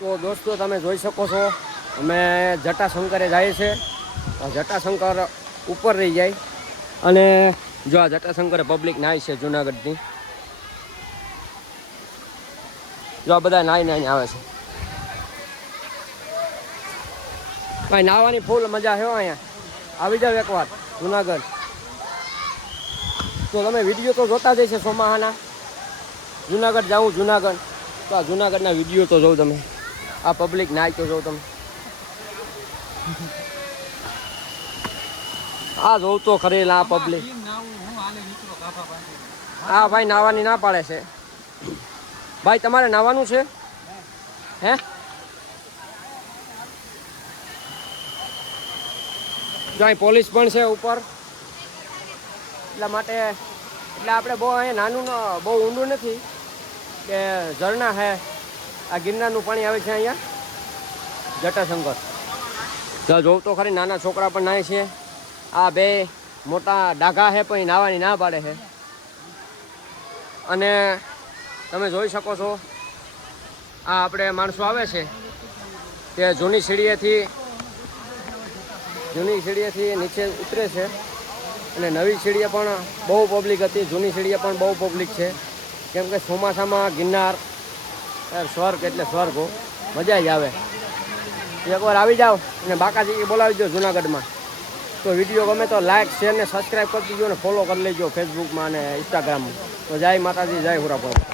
તો દોસ્તો, તમે જોઈ શકો છો, અમે જટાશંકરે જાય છે. જટાશંકર ઉપર રહી જાય. અને જો આ જટાશંકરે પબ્લિક નાય છે જુનાગઢની. જો આ બધા નાઈ નાઈને આવે છે. ભાઈ, નાવાની ફૂલ મજા છે અહીંયા. આવી જાવ એકવાર જુનાગઢ. તો તમે વીડિયો તો જોતા જ છે સોમાહાના. જુનાગઢ જાઉં, જુનાગઢ. તો આ જુનાગઢના વીડિયો તો જોઉં તમે. આ પબ્લિક તો જોઉં તમે આ જોઉં તો ખરી આ પબ્લિક હા ભાઈ નાવાની ના પાડે છે. ભાઈ તમારે નાવાનું છે? હે? જો પોલીસ પણ છે ઉપર? એટલા માટે એટલે આપણે બહુ અહીંયા નાનું બહુ ઊંડું નથી. કે ઝરણા હે. આ ગિરનારનું પાણી આવે છે અહીંયા? જટાશંકર. ત્યાં જોઉં તો ખરી નાના છોકરા પણ નાય છે. આ બે મોટા ડાઘા છે પણ નાવાની ના પાડે છે અને તમે જોઈ શકો છો, આ આપણે માણસો આવે છે, તે જૂની સીડીએથી જૂની સીડીએથી નીચે ઉતરે છે. અને નવી સીડીએ પણ બહુ પબ્લિક હતી, જૂની સીડીએ પણ બહુ પબ્લિક છે. કેમ કે ચોમાસામાં ગિરનાર એ સ્વર્ગ એટલે સ્વર્ગો મજા જ આવે. એકવાર આવી જાઓ અને બાકાજી બોલાવી દો જુનાગઢમાં. તો વીડિયો ગમે તો લાઈક શેર ને સબસ્ક્રાઈબ કરી દીજો અને ફોલો કરી લેજો ફેસબુકમાં અને ઇન્સ્ટાગ્રામમાં તો જય માતાજી, જય હુરાપુર.